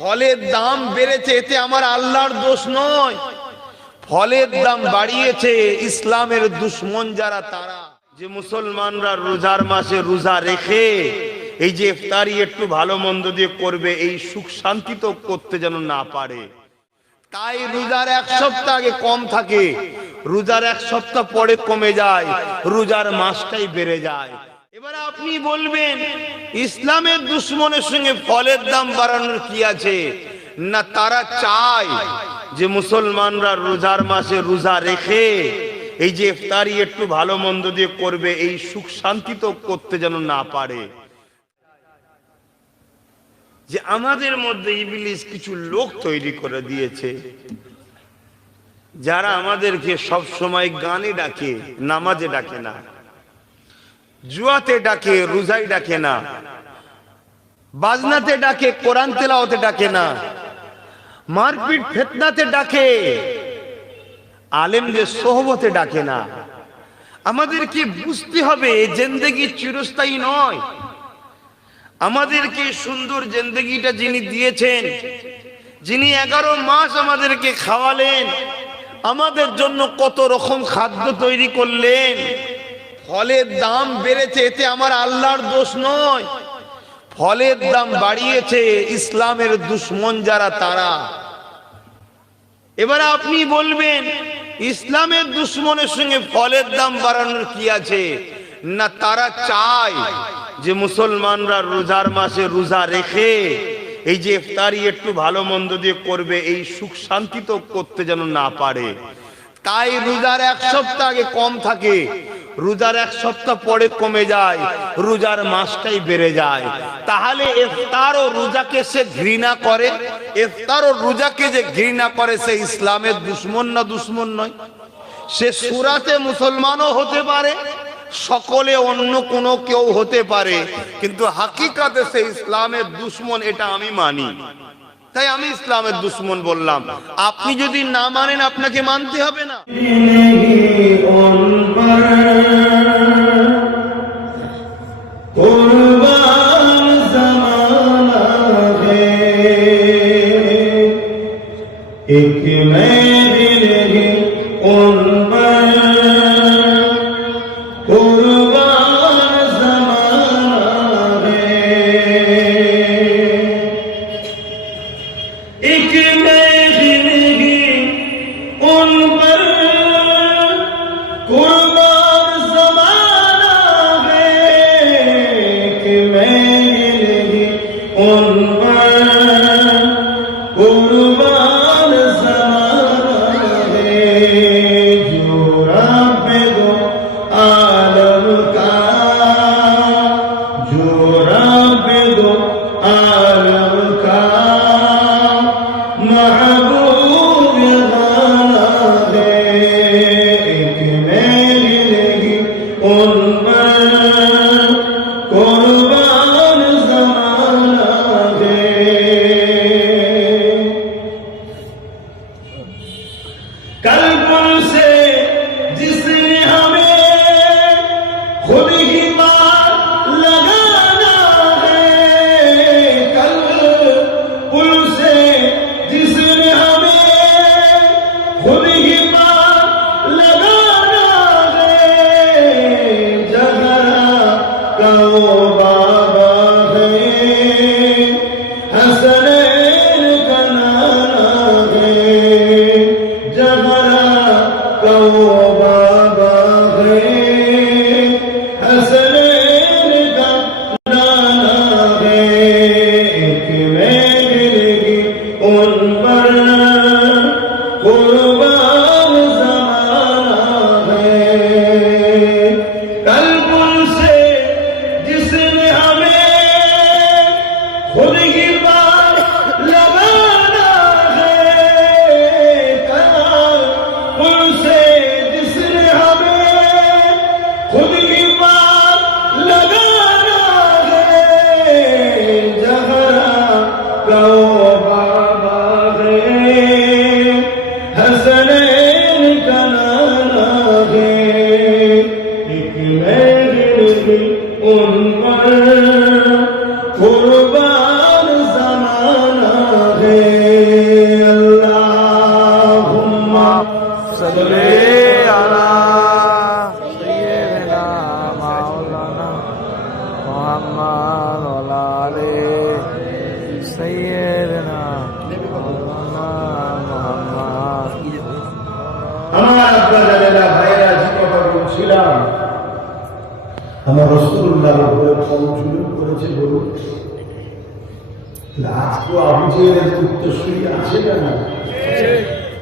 ফলের দাম বেড়েছে, এতে আমার আল্লাহর দোষ নয়। ফলের দাম বাড়িয়েছে ইসলামের দুশমন যারা, তারা। যে মুসলমানরা রোজার মাসে রোজা রেখে এই যে ইফতারি একটু ভালো মন্দ দিয়ে করবে, এই সুখ শান্তি তো করতে যেন না পারে, তাই রোজার এক সপ্তাহ আগে কম থাকে, রোজার এক সপ্তাহ পরে কমে যায়, রোজার মাসটাই বেড়ে যায়। এবারে আপনি বলবেন ইসলামের দুশমনের সঙ্গে ফলের দাম বাড়ানোর কি আছে? না, তারা চায় যে মুসলমানরা রোজার মাসে রোজা রেখে এই যে ইফতারি একটু ভালো মন্দ দিয়ে করবে, এই সুখ শান্তি তো করতে যেন না পারে। যে আমাদের মধ্যে ইবলিস কিছু লোক তৈরি করে দিয়েছে যারা আমাদেরকে সব সময় গানে ডাকে, নামাজে ডাকে না, জুয়াতে ডাকে, রোজায় ডাকে না, বাজনাতে ডাকে, কোরআন তেলাওয়াতে ডাকে না, মারপিট ফিতনাতে ডাকে, আলেমদের সোহবতে ডাকে না। আমাদেরকে বুঝতে হবে জিন্দেগি চিরস্থায়ী নয়। আমাদেরকে সুন্দর জিন্দেগিটা যিনি দিয়েছেন, যিনি 11 মাস আমাদেরকে খাওয়ালেন, আমাদের জন্য কত রকম খাদ্য তৈরি করলেন, ফলের দাম বেড়েছে, এতে আমার আল্লাহর দোষ নয়। ফলের দাম বাড়িয়েছে ইসলামের দুশমন যারা, তারা। এবারে আপনি বলবেন ইসলামের দুশমনের সঙ্গে ফলের দাম বাড়ানোর কি আছে? না, তারা চায় যে মুসলমানরা রোজার মাসে রোজা রেখে এই যে ইফতারি একটু ভালো মন্দ দিয়ে করবে, এই সুখ শান্তি তো করতে যেন না পারে, তাই রোজার এক সপ্তাহ আগে কম থাকে, রোজার এক সপ্তাহ পরে কমে যায়, রোজার মাসটাই বেড়ে যায়। তাহলে ইফতার ও রোজাকে সে ঘৃণা করে, ইফতার ও রোজাকে যে ঘৃণা করে সে ইসলামের দুশমন না দুশমন নয়? সে সূরাতে মুসলমানও হতে পারে, সকলে অন্য কোনো কেউ হতে পারে, কিন্তু হাকিকাতে সে ইসলামের দুশমন, এটা আমি মানি। তাই আমি ইসলামের দুশমন বললাম। আপনি যদি না মানেন আপনাকে মানতে হবে না। আমার রাসূলুল্লাহর উপরে কম জুলুম করেছে বলুন? আজকেও আবু জেহেলের উত্তরসূরি আছে না?